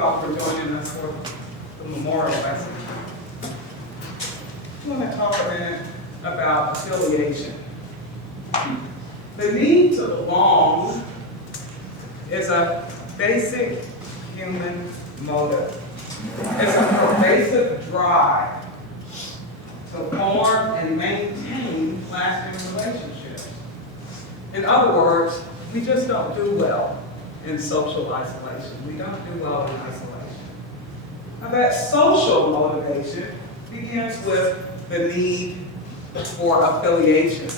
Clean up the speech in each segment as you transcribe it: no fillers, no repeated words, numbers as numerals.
all for joining us for the memorial lesson. I want to talk a minute about affiliation. The need to belong is a basic human motive. It's a pervasive drive to form and maintain lasting relationships. In other words, we just don't do well in social isolation. We don't do well in isolation. Now that social motivation begins with the need for affiliation,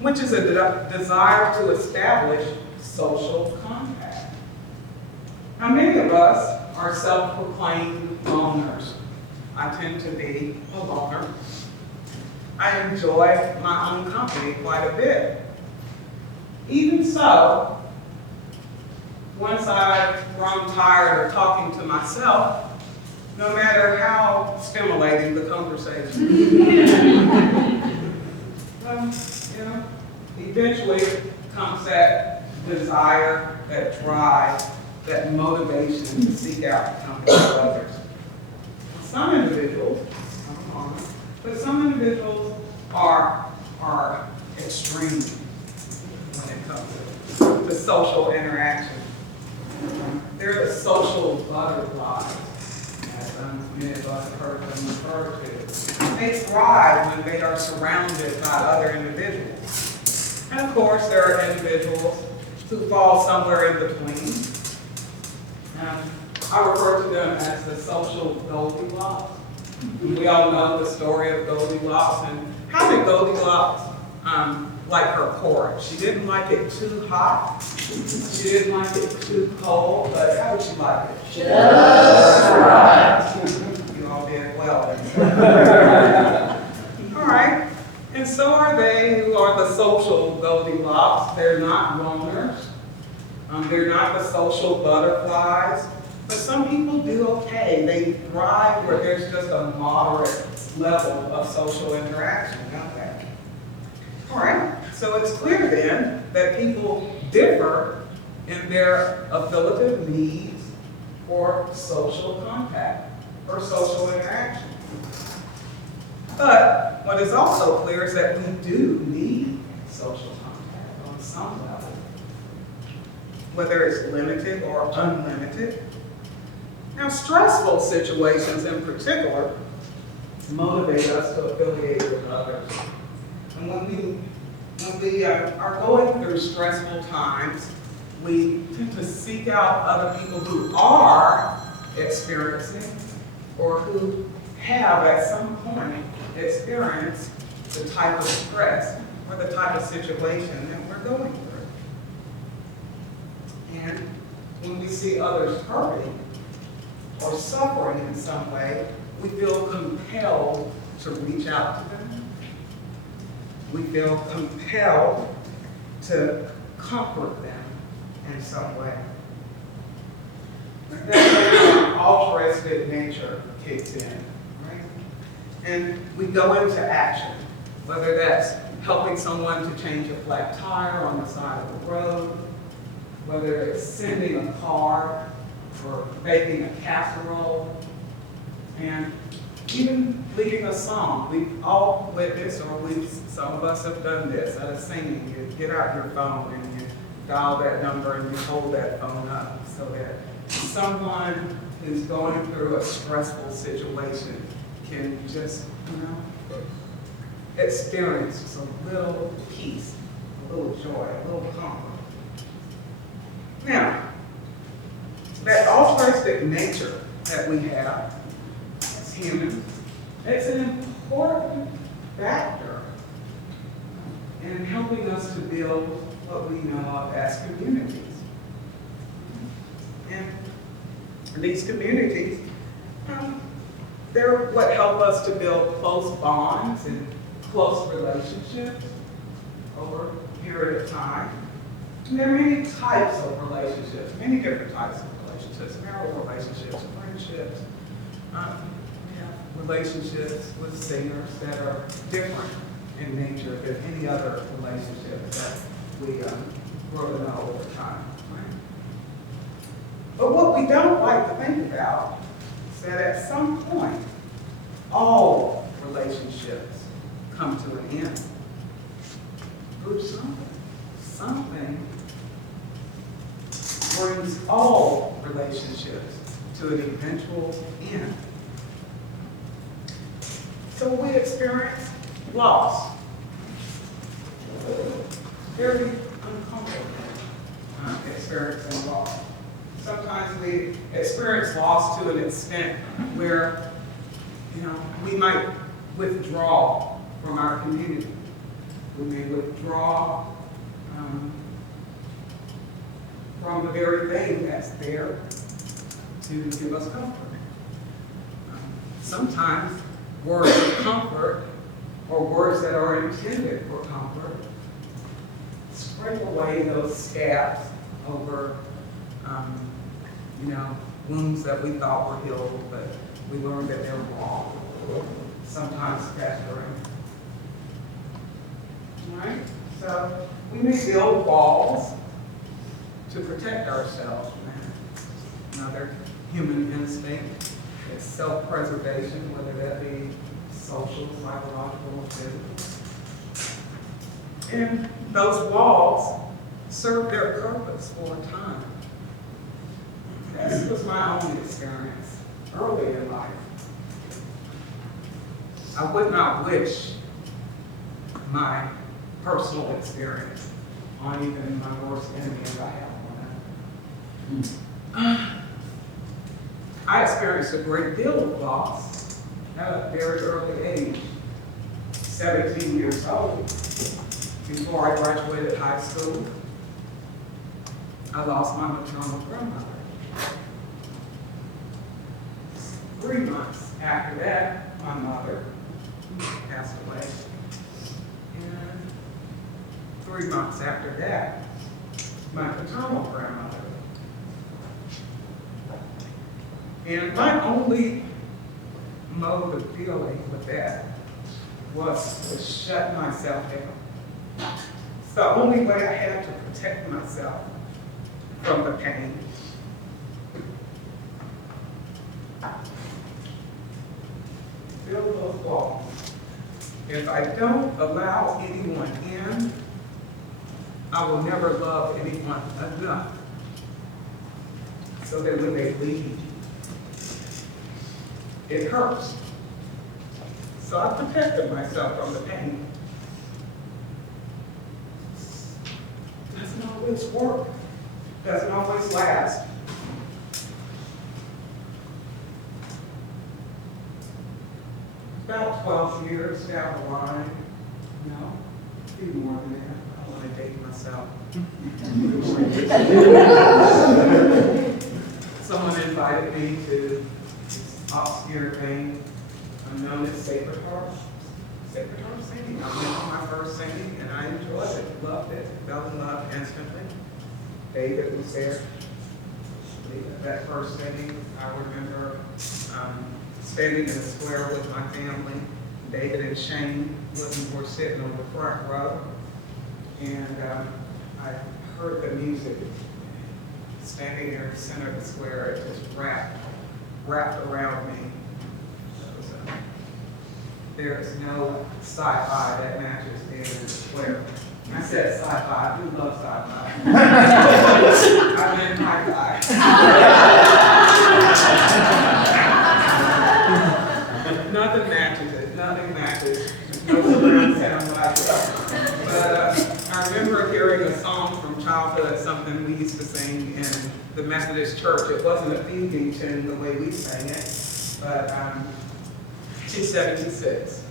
which is a desire to establish social contact. Now many of us are self-proclaimed loners. I tend to be a loner. I enjoy my own company quite a bit. Even so, once I've grown tired of talking to myself, no matter how stimulating the conversation, eventually comes that desire, that drive, that motivation to seek out the company of others. Some individuals, some individuals are extreme when it comes to social interaction. They're the social butterflies, as many of us have heard them referred to. They thrive when they are surrounded by other individuals. And of course, there are individuals who fall somewhere in between. I refer to them as the social Goldilocks. We all know the story of Goldilocks. And how did Goldilocks like her porridge? She didn't like it too hot. She didn't like it too cold. But how would she like it? Just right. You all did well. All right. And so are they who are the social Goldilocks. They're not loners. They're not the social butterflies. But some people do okay. They thrive where there's just a moderate level of social interaction, don't they? All right, so it's clear then that people differ in their affiliative needs for social contact, for social interaction. But what is also clear is that we do need social contact on some level, whether it's limited or unlimited. Now, stressful situations in particular motivate us to affiliate with others. And when we are going through stressful times, we tend to seek out other people who are experiencing or who have at some point experienced the type of stress or the type of situation that we're going through. And when we see others hurting or suffering in some way, we feel compelled to reach out to them. We feel compelled to comfort them in some way. That's when our altruistic nature kicks in, right? And we go into action, whether that's helping someone to change a flat tire on the side of the road, whether it's sending a card, or baking a casserole, and even leading a song. We've all witnessed, or some of us have done this at a singing. You get out your phone and you dial that number and you hold that phone up so that someone who's going through a stressful situation can just, experience just a little peace, a little joy, a little comfort. Now, that altruistic nature that we have as humans, it's an important factor in helping us to build what we know of as communities. And these communities, they're what help us to build close bonds and close relationships over a period of time. And there are many types of relationships, many different types of relationships, marital relationships, friendships. We have relationships with singers that are different in nature than any other relationship that we grow to know over time. Right? But what we don't like to think about is that at some point, all relationships come to an end. Through something. Something brings all relationships to an eventual end. So we experience loss. Very uncomfortable experiencing loss. Sometimes we experience loss to an extent where, we might withdraw from our community. We may withdraw from the very thing that's there to give us comfort. Sometimes words of comfort or words that are intended for comfort scrape away those scabs over, wounds that we thought were healed, but we learned that they were wrong. Sometimes festering. All right? So we may build walls to protect ourselves from another human instinct. It's self-preservation, whether that be social, psychological, or physical. And those walls serve their purpose for a time. This was my own experience early in life. I would not wish my personal experience on even my worst enemy if I have one. I experienced a great deal of loss at a very early age, 17 years old. Before I graduated high school, I lost my maternal grandmother. 3 months after that, my mother passed away. And 3 months after that, my paternal grandmother. And my only mode of dealing with that was to shut myself down. It's the only way I had to protect myself from the pain. Build those walls. If I don't allow anyone in, I will never love anyone enough so that when they leave, it hurts. So I protected myself from the pain. Doesn't always work. Doesn't always last. About 12 years down the line, maybe more than that. I don't want to date myself. Someone invited me to this obscure thing known as Sacred Heart. Sacred Heart singing. I went to my first singing and I enjoyed it, loved it, fell in love instantly. David was there. That first singing, I remember standing in the square with my family. David and Shane were sitting on the front row. And I heard the music standing there in the center of the square. It just wrapped around me. There is no sci-fi that matches being in the square. I said sci-fi, I do love sci-fi. I meant hi-fi. Nothing matches it, nothing matches. No surround sound like it. But I remember hearing a song from childhood, something we used to sing in the Methodist church. It wasn't a feeding tune the way we sang it, but 276.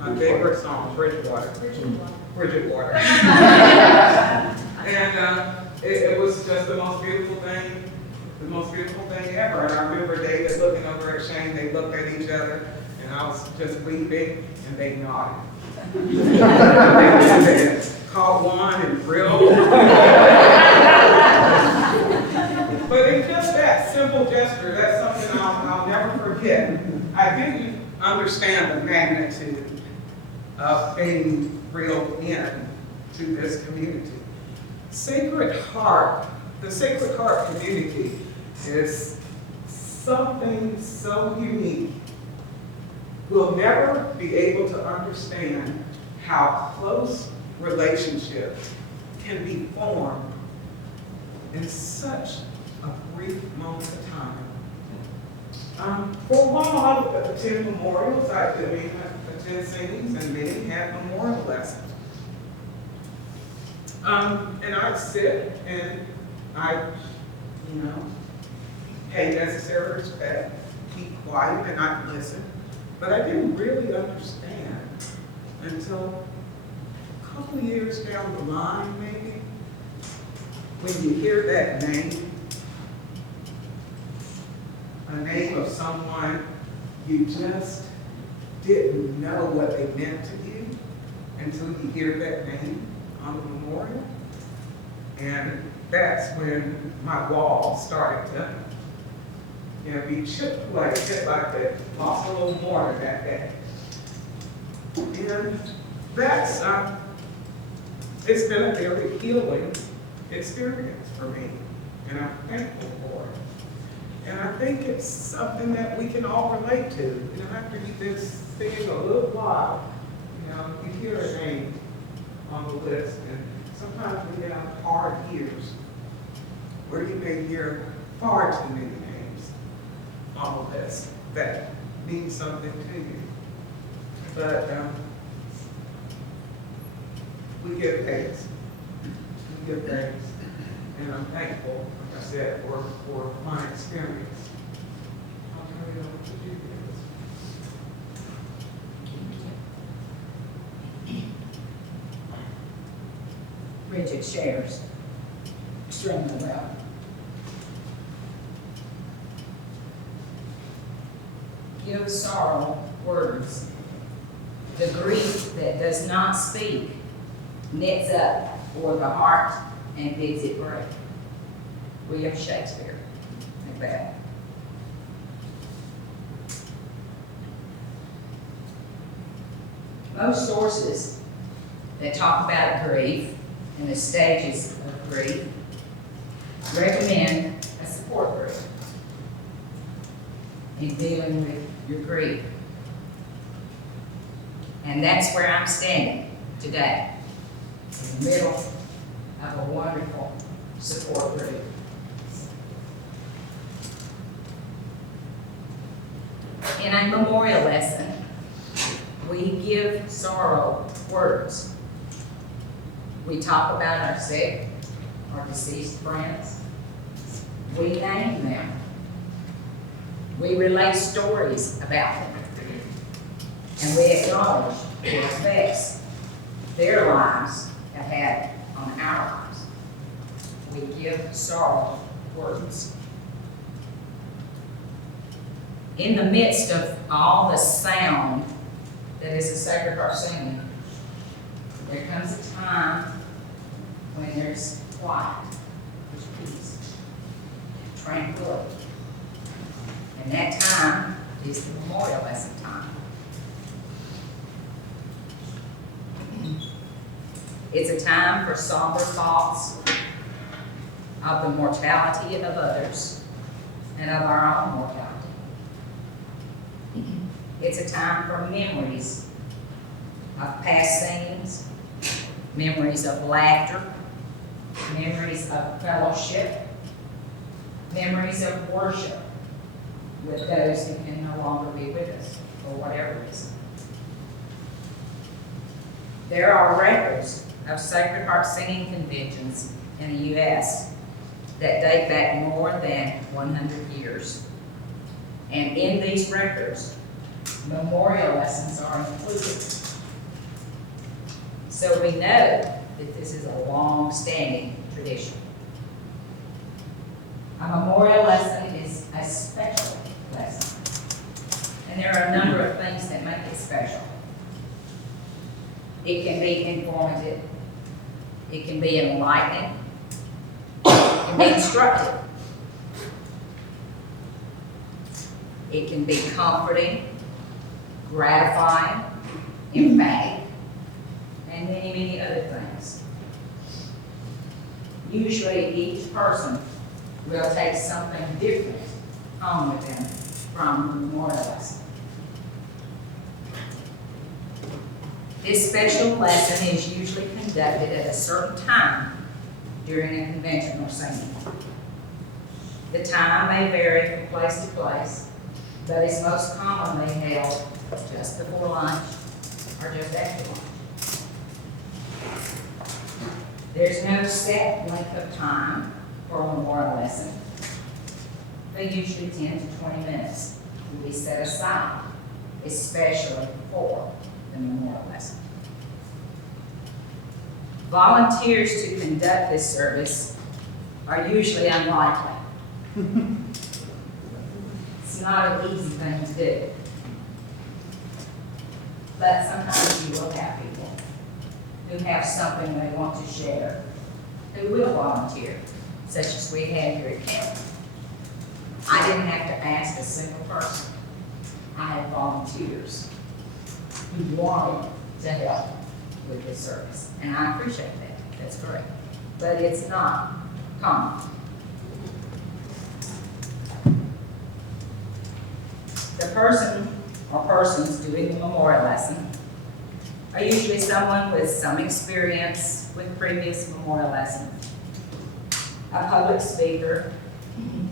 My favorite song, Bridgewater. Bridgewater. And it was just the most beautiful thing ever. And I remember David looking over at Shane, they looked at each other, and I was just weeping, and they nodded. They caught one and thrilled. But in just that simple gesture, that's something I'll never forget. I didn't understand the magnitude of being reeled in to this community. Sacred Heart the Sacred Heart community is something so unique. We'll never be able to understand how close relationships can be formed in such a brief moment of time. For a while, I would attend memorials. I attend singings, and many had memorial lessons. And I'd sit and I'd, pay necessary respect, keep quiet, and I'd listen. But I didn't really understand until a couple of years down the line, maybe, when you hear that name, a name of someone you just didn't know what they meant to you until you hear that name on the memorial. And that's when my wall started to be chipped away, just like they lost a little mortar that day. And that's, it's been a very healing experience for me, and I'm thankful for it. And I think it's something that we can all relate to. After you've been singing a little while, you hear a name on the list, and sometimes we have hard years where you may hear far too many names on the list that mean something to you. But we give thanks. We give thanks. And I'm thankful, like I said, for my experience. I'll turn it over to you guys. Bridget shares extremely well. Give sorrow words. The grief that does not speak knits up for the heart and bids it break. William Shakespeare, Macbeth. Most sources that talk about grief and the stages of grief recommend a support group in dealing with your grief. And that's where I'm standing today, in the middle of a wonderful support group. In a memorial lesson, we give sorrow words. We talk about our sick, our deceased friends. We name them. We relate stories about them. And we acknowledge the effects their lives have had on our lives. We give sorrow words. In the midst of all the sound that is the Sacred Heart singing, there comes a time when there's quiet, there's peace, tranquility. And that time is the memorial lesson time. It's a time for somber thoughts of the mortality of others and of our own mortality. It's a time for memories of past scenes, memories of laughter, memories of fellowship, memories of worship with those who can no longer be with us for whatever reason. There are records of Sacred Heart singing conventions in the U.S. that date back more than 100 years. And in these records, memorial lessons are included. So we know that this is a long-standing tradition. A memorial lesson is a special lesson. And there are a number of things that make it special. It can be informative. It can be enlightening. It can be instructive. It can be comforting, gratifying, emphatic, and many, many other things. Usually each person will take something different home with them from the memorial lesson. This special lesson is usually conducted at a certain time during a convention or singing. The time may vary from place to place, but is most commonly held just before lunch or just after lunch. There's no set length of time for a memorial lesson, but usually 10 to 20 minutes will be set aside, especially for the memorial lesson. Volunteers to conduct this service are usually unlikely. It's not an easy thing to do. But sometimes you will have people who have something they want to share, who will volunteer, such as we had here at camp. I didn't have to ask a single person. I had volunteers who wanted to help with this service, and I appreciate that. That's great. But it's not common. The person or persons doing the memorial lesson are usually someone with some experience with previous memorial lessons. A public speaker,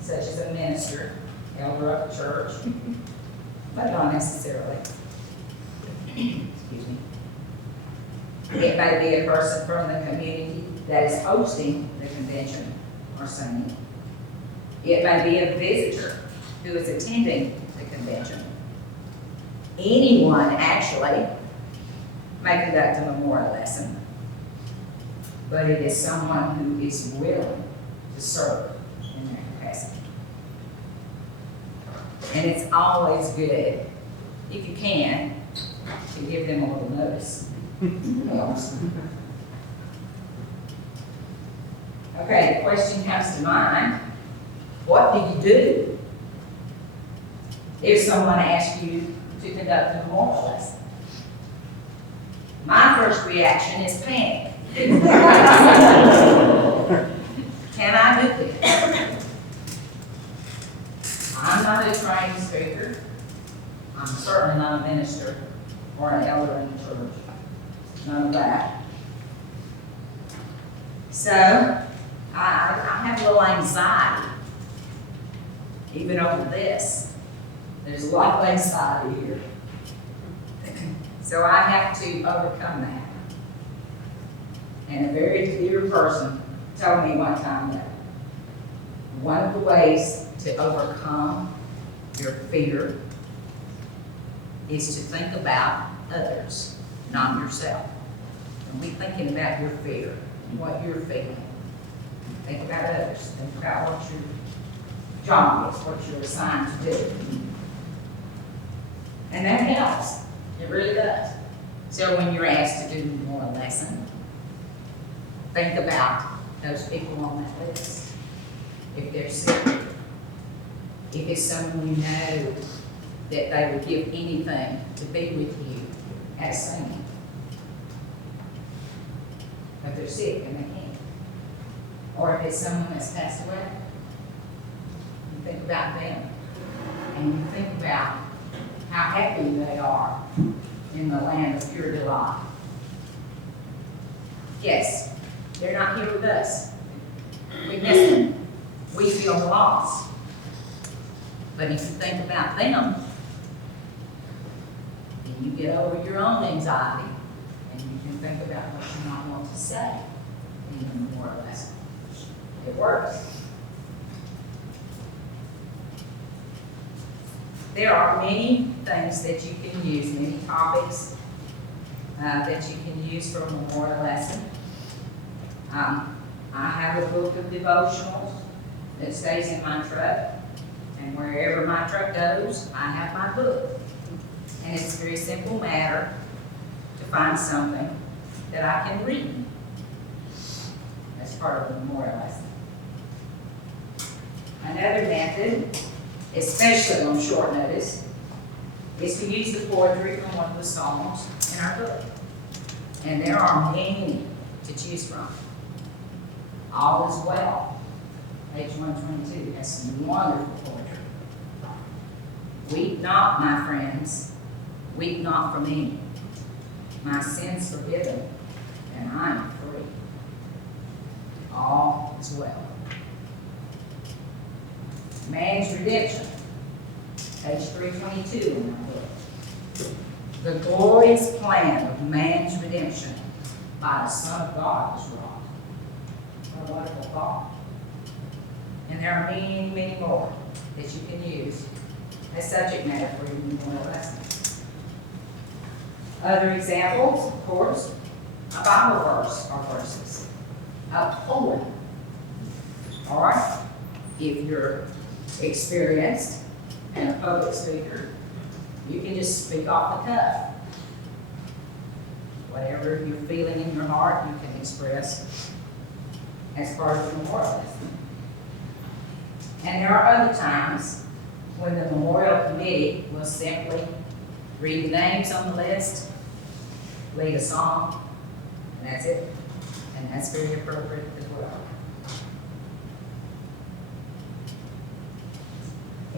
such as a minister, elder of the church, but not necessarily. Excuse me. It may be a person from the community that is hosting the convention or singing. It may be a visitor who is attending the convention. Anyone actually may conduct a memorial lesson, but it is someone who is willing to serve in that capacity. And it's always good, if you can, to give them a little notice. Okay, the question comes to mind, what do you do if someone asks you to conduct a memorial lesson? My first reaction is panic. Can I do this? I'm not a trained speaker. I'm certainly not a minister or an elder in the church. None of that. So, I have a little anxiety, even over this. There's a lot of anxiety here. So I have to overcome that. And a very dear person told me one time that one of the ways to overcome your fear is to think about others, not yourself. Don't be thinking about your fear and what you're feeling. Think about others. Think about what your job is, what you're assigned to do. And that helps. It really does. So when you're asked to do more lesson, think about those people on that list. If they're sick, if it's someone you know that they would give anything to be with you at a singing. But they're sick and they can't. Or if it's someone that's passed away, you think about them. And you think about how happy they are in the land of pure delight. Yes, they're not here with us. We miss them. We feel the loss. But if you think about them, then you get over your own anxiety and you can think about what you might want to say, even more or less. It works. There are many things that you can use, many topics that you can use for a memorial lesson. I have a book of devotionals that stays in my truck, and wherever my truck goes, I have my book. And it's a very simple matter to find something that I can read as part of the memorial lesson. Another method, especially on short notice, is to use the poetry from one of the Psalms in our book. And there are many to choose from. All is Well, page 122, has some wonderful poetry. Weep not, my friends, weep not for me. My sins forgiven, and I am free. All is well. Man's Redemption, page 322 in my book. The glorious plan of man's redemption by the Son of God is wrought. What a wonderful thought. And there are many, many more that you can use as subject matter for your memorial lesson. Other examples, of course, a Bible verse or verses, a poem, or if you're experienced and a public speaker, you can just speak off the cuff. Whatever you're feeling in your heart, you can express as part of the memorial lesson. And there are other times when the memorial committee will simply read the names on the list, lead a song, and that's it. And that's very appropriate as well.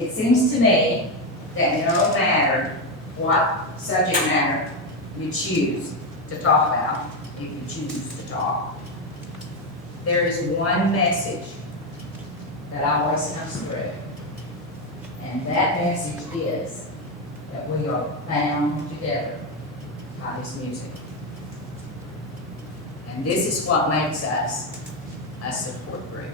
It seems to me that no matter what subject matter you choose to talk about, if you choose to talk, there is one message that always comes through. And that message is that we are bound together by this music. And this is what makes us a support group,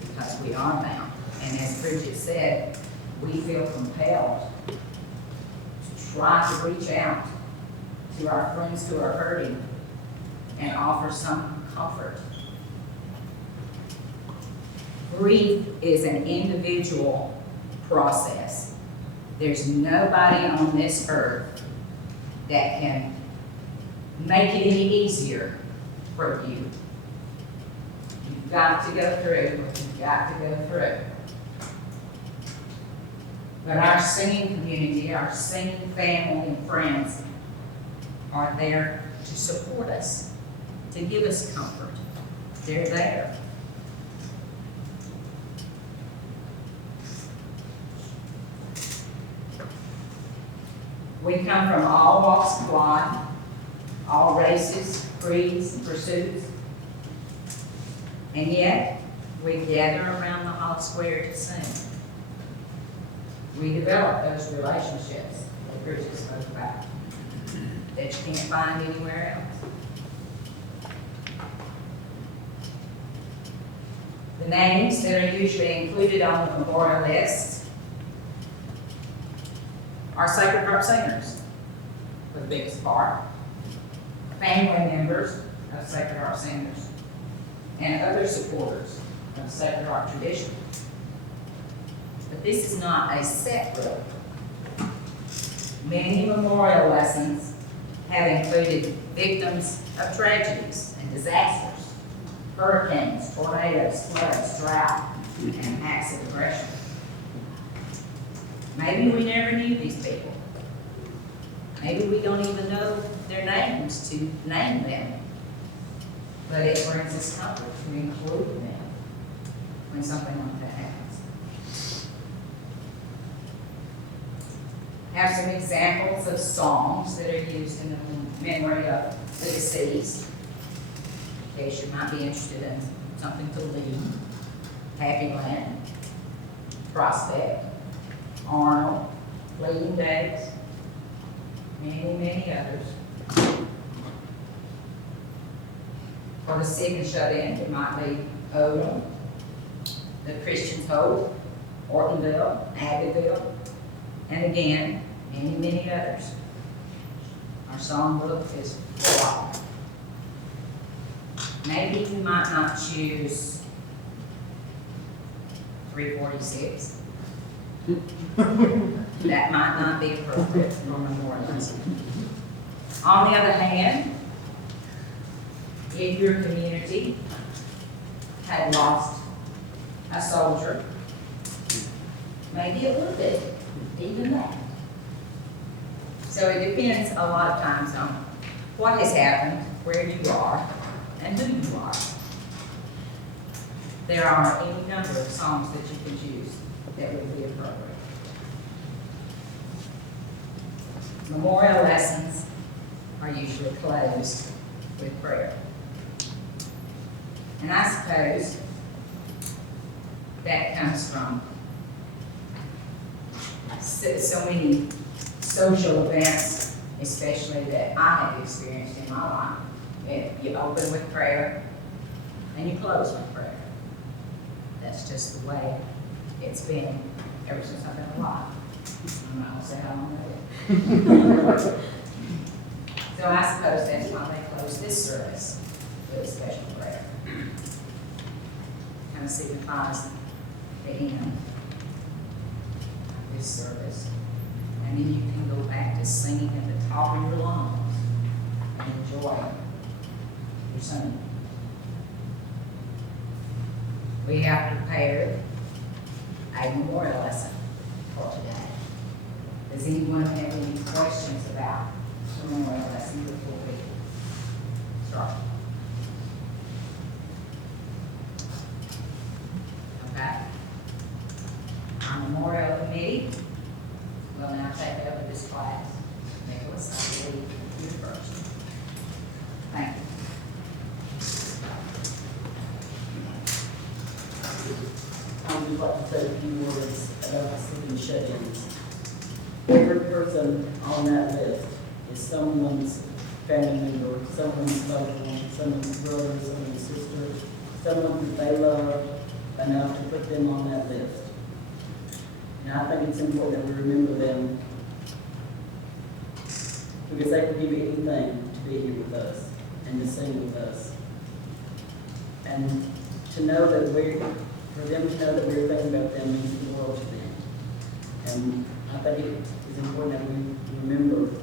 because we are bound. And as Bridget said, we feel compelled to try to reach out to our friends who are hurting and offer some comfort. Grief is an individual process. There's nobody on this earth that can make it any easier for you. You've got to go through what you've got to go through. But our singing community, our singing family and friends are there to support us, to give us comfort. They're there. We come from all walks of life, all races, creeds, and pursuits. And yet, we gather around the hall square to sing. We develop those relationships that Bridget spoke about that you can't find anywhere else. The names that are usually included on the memorial list are Sacred Heart singers, for the biggest part, family members of Sacred Heart singers, and other supporters of Sacred Heart tradition. But this is not a set group. Many memorial lessons have included victims of tragedies and disasters, hurricanes, tornadoes, floods, drought, and acts of aggression. Maybe we never knew these people. Maybe we don't even know their names to name them. But it brings us comfort to include them when something like that happens. I have some examples of songs that are used in the memory of the deceased, in case you might be interested in something to lead. Happy Land, Prospect, Arnold, Leading Days, many, many others. For the sick and shut in, it might be Odom, The Christian's Hope, Ortonville, Abbeville, and again, many, many others. Our songbook is full. Maybe you might not choose 346. That might not be appropriate for memorialism. On the other hand, if your community had lost a soldier, maybe a little bit, even that. So it depends a lot of times on what has happened, where you are, and who you are. there are any number of songs that you could use that would be appropriate. Memorial lessons are usually closed with prayer. And I suppose that comes from so many social events, especially that I have experienced in my life. You open with prayer and you close with prayer. That's just the way it's been ever since I've been alive. I'm not gonna say how long that is. So I suppose that's why they close this service with a special prayer. Kind of signifies the end of this service. And then you can go back to singing at the top of your lungs and enjoy your singing. We have prepared a memorial lesson for today. Does anyone have any questions about the memorial lesson before we start? Okay. Our memorial committee will now take over this class. Nicholas, I believe you first. Thank you. I would like to say a few words about the sleeping shut-ins. Every person on that list is someone's family member, someone's loved one, someone's brother, someone's sister, someone that they love enough to put them on that list. And I think it's important that we remember them because they could give anything to be here with us and to sing with us. And to know that for them to know that we're thinking about them means the world to them. And I think it is important that we remember them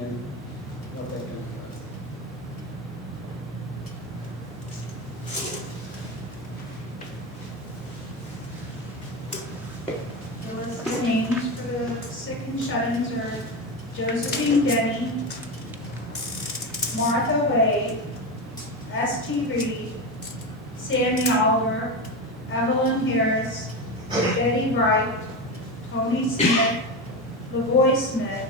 and what they've done for us. The list of names for the sick and shut-ins are Josephine Denny, Martha Wade, S.T. Reed, Sammy Oliver, Evelyn Harris, Betty Wright, Tony Smith, LaVoy Smith,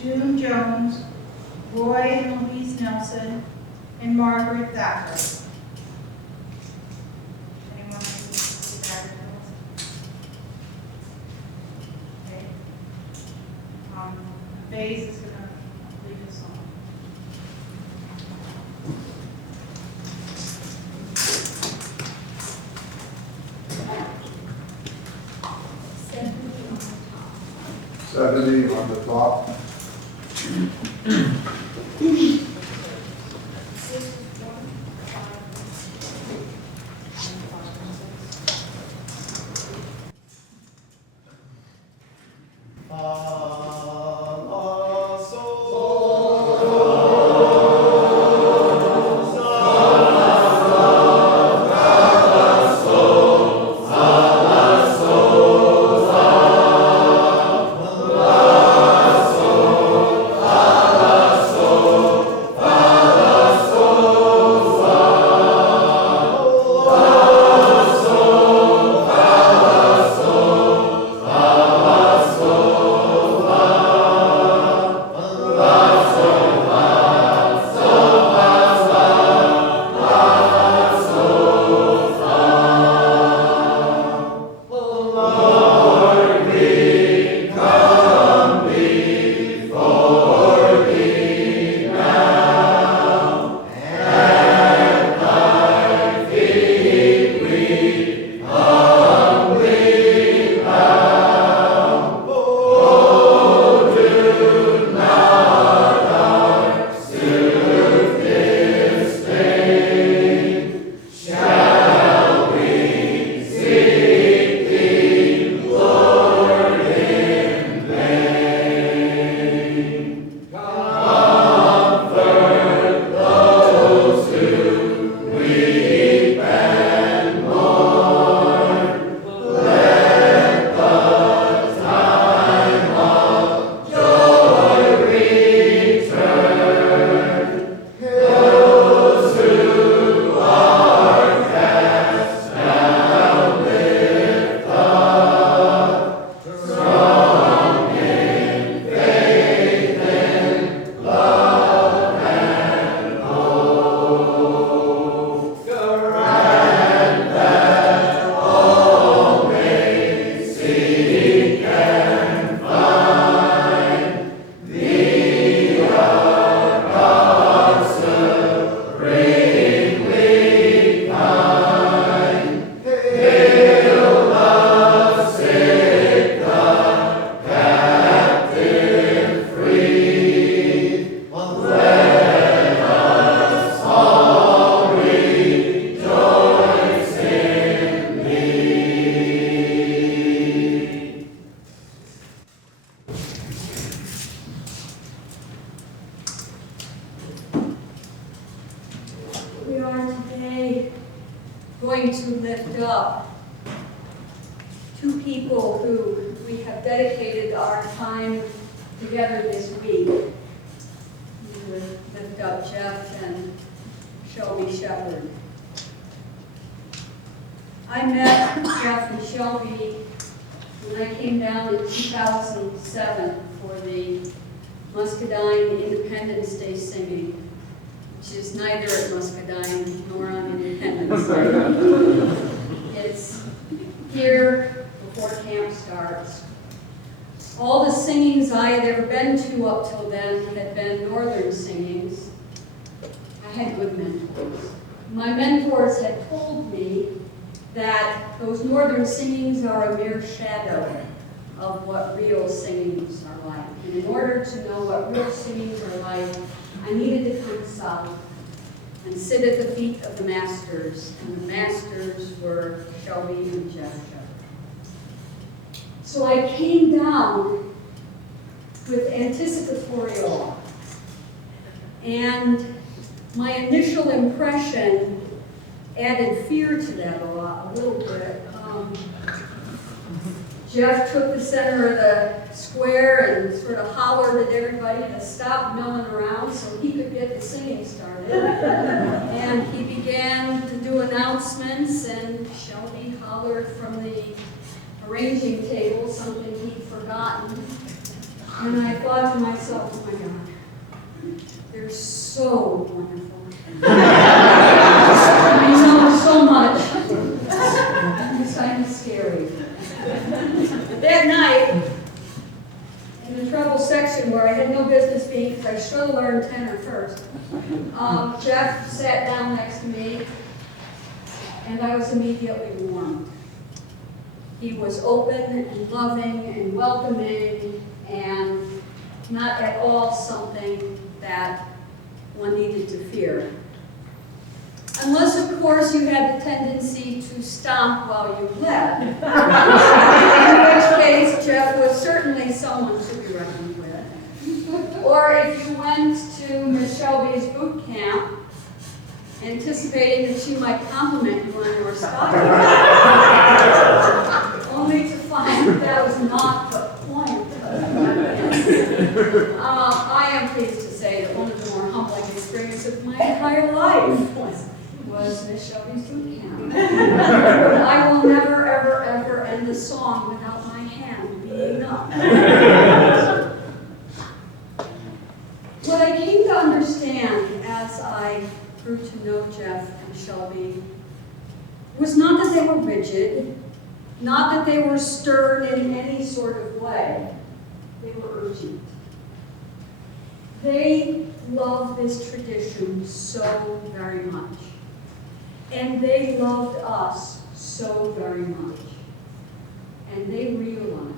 June Jones, Roy and Louise Nelson, and Margaret Thacker. Anyone see that? Okay. Bays is going to lead us on. Seventy on the top. La going to lift up two people who we have dedicated our time together this week. We would lift up Jeff and Shelby Shepherd. I met Jeff and Shelby when I came down in 2007 for the Muscadine Independence Day singing, which is neither at Muscadine nor on Independence Day. It's here before camp starts. All the singings I had ever been to up till then had been northern singings. I had good mentors. My mentors had told me that those northern singings are a mere shadow of what real singings are like. And in order to know what real singings are like, I needed to come south and sit at the feet of the masters. And the masters were Shelby and Jeff Shepherd. So I came down with anticipatory awe. And my initial impression added fear to that a little bit. Jeff took the center of the square and sort of hollered at everybody to stop milling around so he could get the singing started. And he began to do announcements, and Shelby hollered from the arranging table something he'd forgotten. And I thought to myself, oh my God, they're so wonderful. I know so much. It's kind of scary. That night, in the treble section where I had no business being, because I should have learned tenor first, Jeff sat down next to me, and I was immediately warmed. He was open and loving and welcoming, and not at all something that one needed to fear. Unless, of course, you had the tendency to stomp while you led. In which case, Jeff was certainly someone to be reckoned with. Or if you went to Miss Shelby's boot camp, anticipating that she might compliment you on your style, only to find that that was not the point. I am pleased to say that one of the more humbling experiences of my entire life was Miss Shelby's boot camp. I will never, ever, ever end a song without my hand being up. What I came to understand as I grew to know Jeff and Shelby was not that they were rigid, not that they were stern in any sort of way. They were urgent. They loved this tradition so very much. And they loved us so very much. And they realized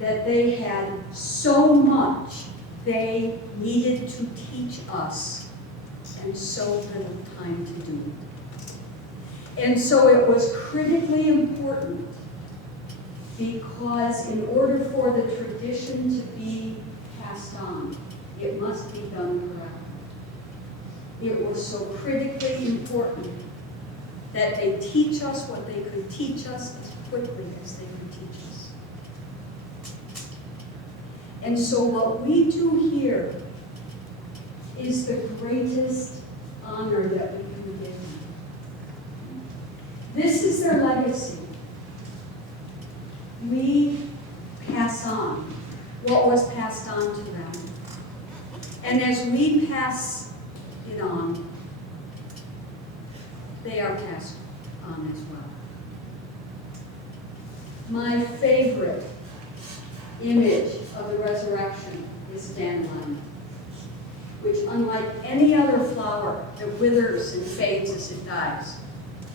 that they had so much they needed to teach us and so little time to do it. And so it was critically important, because in order for the tradition to be passed on, it must be done correctly. It was so critically important that they teach us what they could teach us as quickly as they could teach us. And so what we do here is the greatest honor that we can give them. This is their legacy. We pass on what was passed on to them. And as we pass it on, they are passed on as well. My favorite image of the resurrection is dandelion, which, unlike any other flower that withers and fades as it dies,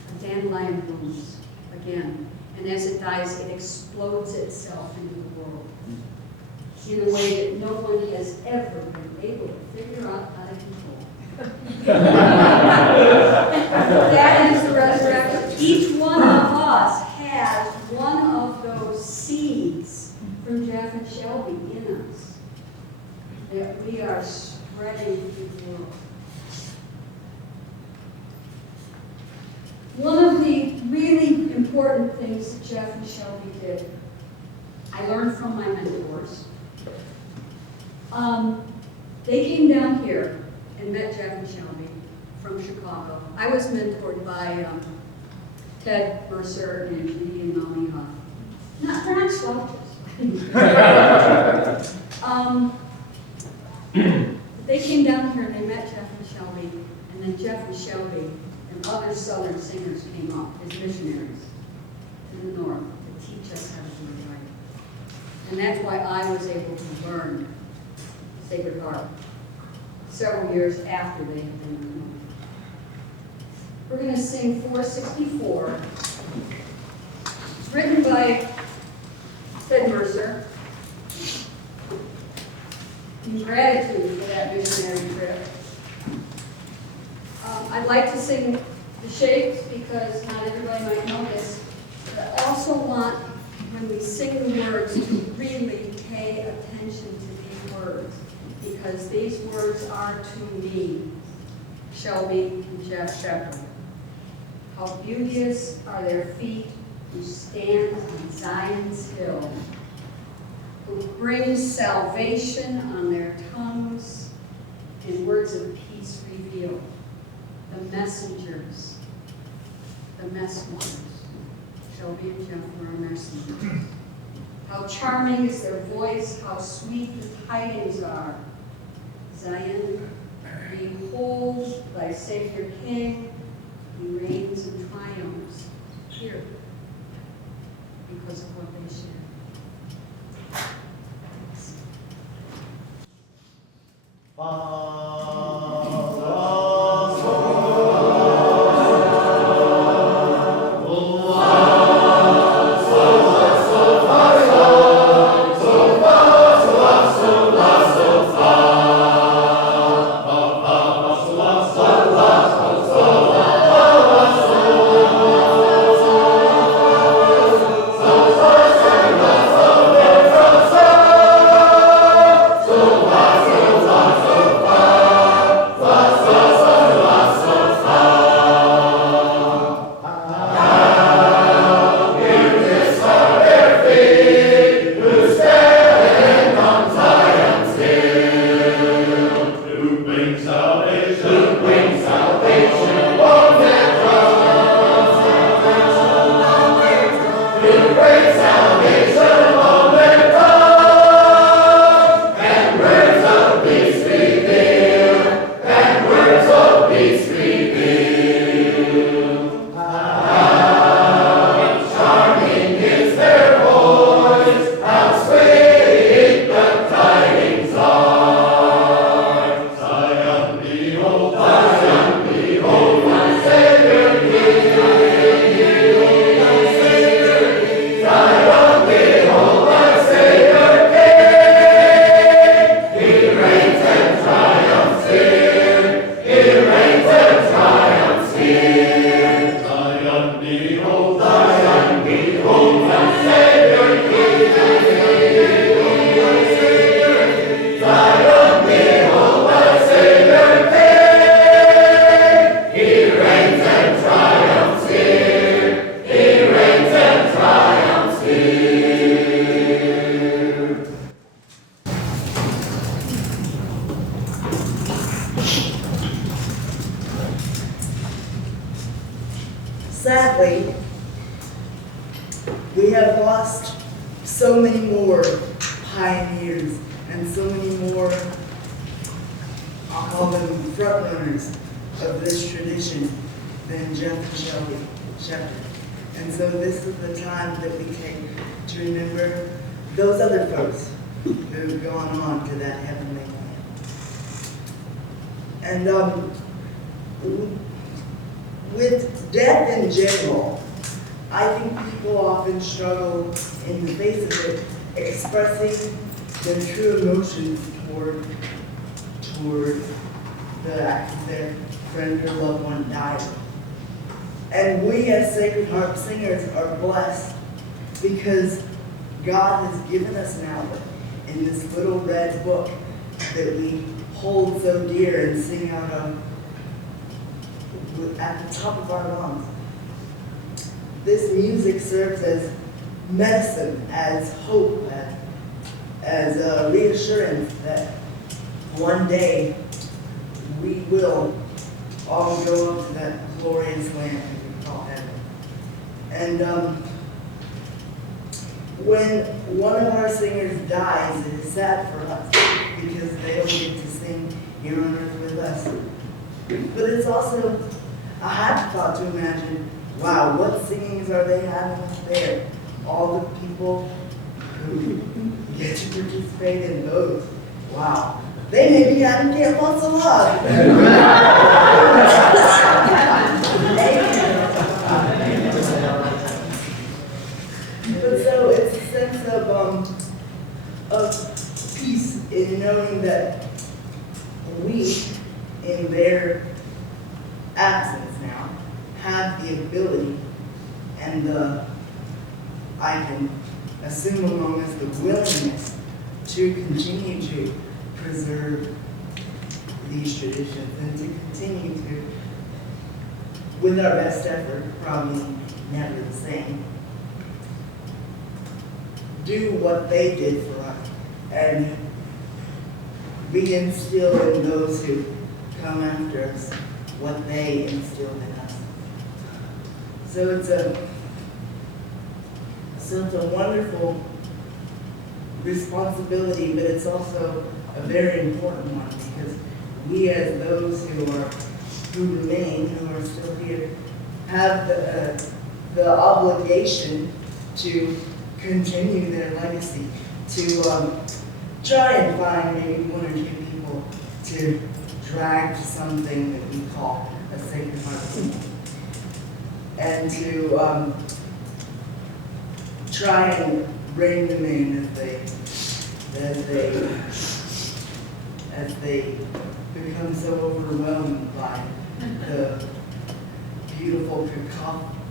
a dandelion blooms again. And as it dies, it explodes itself into the world in a way that no one has ever been able to figure out how to control. That is the resurrection. Each one of us has one of those seeds from Jeff and Shelby in us that we are spreading through the world. One of important things that Jeff and Shelby did. I learned from my mentors. They came down here and met Jeff and Shelby from Chicago. I was mentored by Ted Mercer and Judy and Molly Huff. They're not slouches. They came down here and they met Jeff and Shelby, and then Jeff and Shelby and other Southern singers came up as missionaries in the North to teach us how to do it right. And that's why I was able to learn Sacred Heart several years after they had been in the North. We're going to sing 464. It's written by Ted Mercer, in gratitude for that missionary trip. I'd like to sing the shapes because not everybody might know this, but I also want, when we sing the words, to really pay attention to these words, because these words are to me, Shelby and Jeff Shepherd. How beauteous are their feet who stand on Zion's hill, who brings salvation on their tongues and words of peace reveal. The messengers, Shelby and Jeff were our messengers. How charming is their voice, how sweet the tidings are. Zion, behold thy Savior King, he reigns and triumphs here because of what they share. Sadly, we have lost so many more pioneers and so many more, I'll call them front runners of this tradition than Jeff and Shelby Shepherd. And so this is the time that we take to remember those other folks who've gone on to that heavenly land. And with death in general, I think people often struggle in the face of it expressing their true emotions toward the act of their friend or loved one dying. And we as Sacred Heart singers are blessed because God has given us now in this little red book that we hold so dear and sing out of at the top of our lungs, this music serves as medicine, as hope, as a reassurance that one day we will all go up to that glorious land that we call heaven. And when one of our singers dies, it is sad for us because they don't get to sing here on earth with us. But it's also a happy thought to imagine, wow, what singings are they having up there? All the people who get to participate in those. Wow. They may be having Camp Fasola. But so it's a sense of peace in knowing that we, in their absence now, have the ability and I can assume among us the willingness to continue to preserve these traditions and to continue to, with our best effort, probably never the same, do what they did for us and reinstill in those who come after us what they instilled in us. So it's a wonderful responsibility, but it's also a very important one because we, as those who remain, who are still here, have the obligation to continue their legacy, to try and find maybe one or two people to drag to something that we call a Sacred Heart, and to try and bring them in as they become so overwhelmed by the beautiful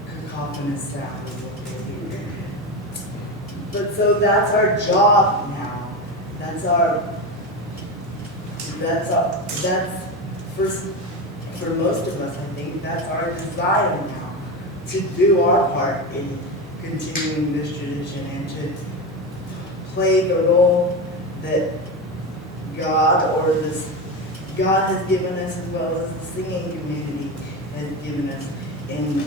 cacophonous sound of what they hear. But so that's our job now. That's for most of us, I think, that's our desire now, to do our part in continuing this tradition and to play the role that God has given us, as well as the singing community has given us in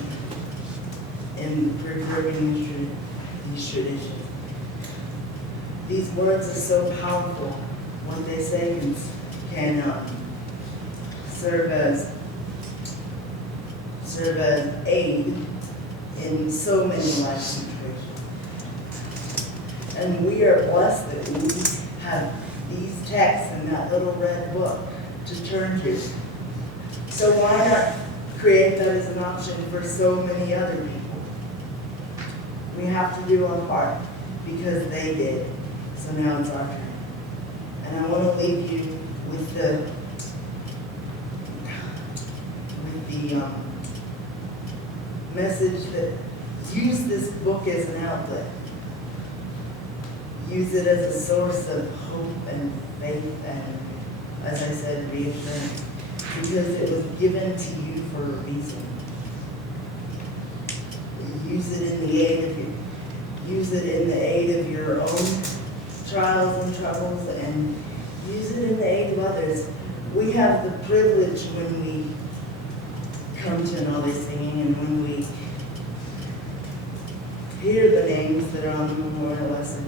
preserving these traditions. These words are so powerful. What they say can serve as aid in so many life situations. And we are blessed that we have these texts in that little red book to turn to. So why not create that as an option for so many other people? We have to do our part because they did. So now it's our turn. And I want to leave you with the message that use this book as an outlet. Use it as a source of hope and faith and, as I said, reassurance. Because it was given to you for a reason. Use it in the aid of your own trials and troubles, and use it in the aid of others. We have the privilege when we come to an Ollie singing and when we hear the names that are on the memorial lesson,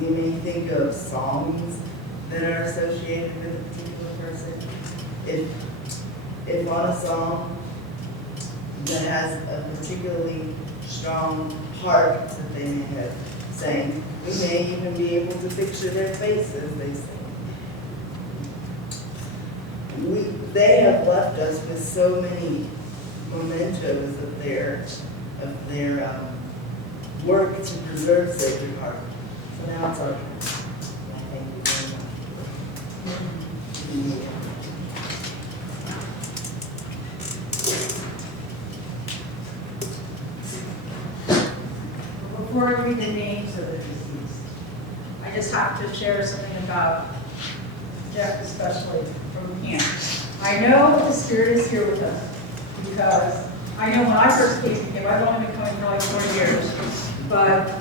we may think of songs that are associated with a particular person. If on a song that has a particularly strong part that they may have sang, we may even be able to picture their face as they sing. They have left us with so many mementos of their work to preserve Sacred Heart. So now it's our turn. I thank you very much. Before I read the names of the deceased, I just have to share something about Jeff, especially from him. I know the Spirit is here with us because I know when I first came to him, I've only been coming probably several more years. But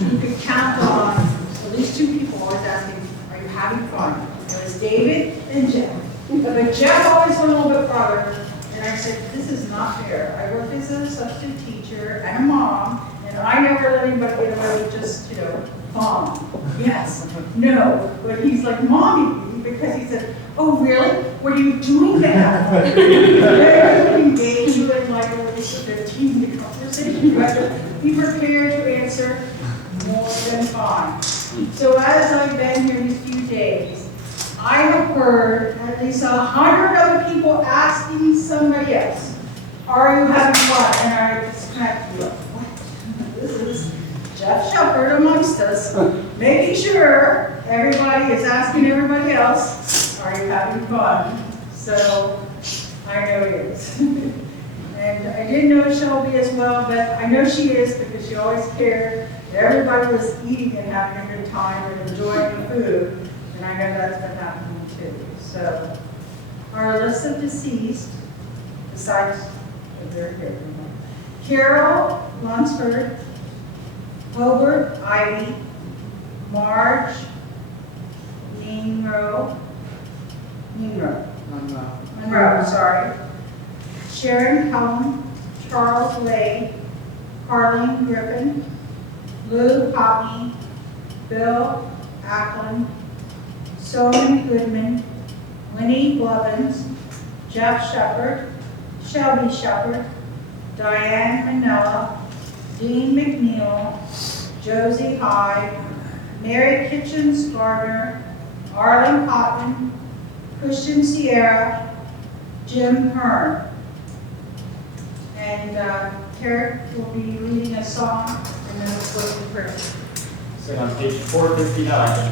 you could count on at least two people always asking, are you having fun? It was David and Jeff. But Jeff always went a little bit farther. And I said, this is not fair. I work as a substitute teacher and a mom, and I never let anybody get away with just, Mom. Yes. No. But he's like, Mommy, because he said, oh, really? What are you doing that? Very engaged in like at least a 15-minute conversation. You have to be prepared to answer more than fine. So as I've been here these few days, I have heard at least 100 other people asking somebody else, are you having fun? And I just kind of look, what? This is Jeff Shepard amongst us, making sure everybody is asking everybody else, are you having fun? So I know he is. And I didn't know Shelby as well, but I know she is because she always cared that everybody was eating and having a good time and enjoying the food. And I know that's been happening too. So our list of deceased, besides they're here, Carol Lunsford, Hobart Ivy, Marge Monroe, sorry, Sharon Cullen, Charles Lay, Carlene Griffin, Lou Poppy, Bill Ackland, Sonia Goodman, Winnie Blevins, Jeff Shepard, Shelby Shepard, Diane Manella, Dean McNeil, Josie Hyde, Mary Kitchens Gardner, Arlen Cotton, Christian Sierra, Jim Hearn. And Carrick will be leading a song and then it's going to prayer. Sing on page 459.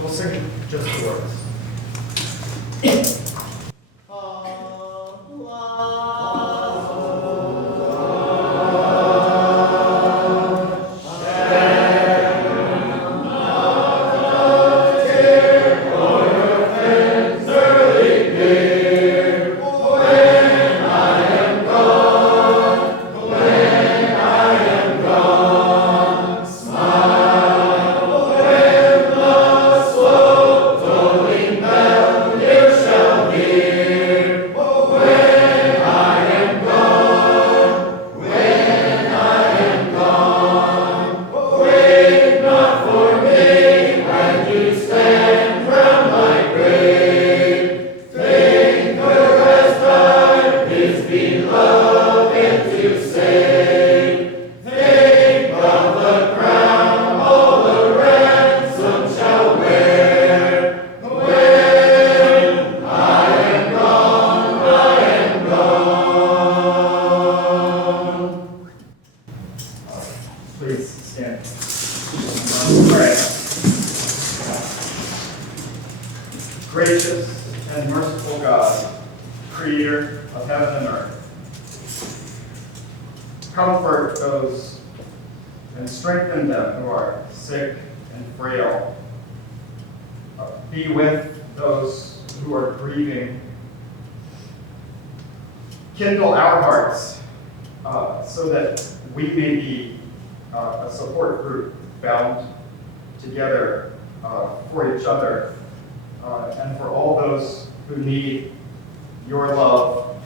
We'll sing just the words. Please stand. Pray. Gracious and merciful God, creator of heaven and earth, comfort those and strengthen them who are sick and frail. Be with those who are grieving. Kindle our hearts so that we may be a support group bound together for each other and for all those who need your love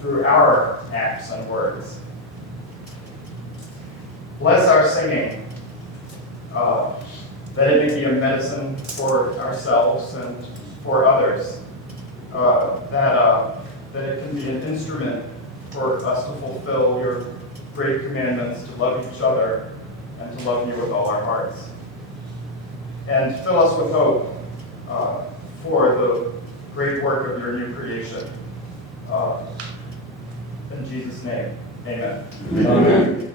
through our acts and words. Bless our singing, that it may be a medicine for ourselves and for others, that it can be an instrument for us to fulfill your great commandments to love each other and to love you with all our hearts. And fill us with hope for the great work of your new creation. In Jesus' name, amen. Amen.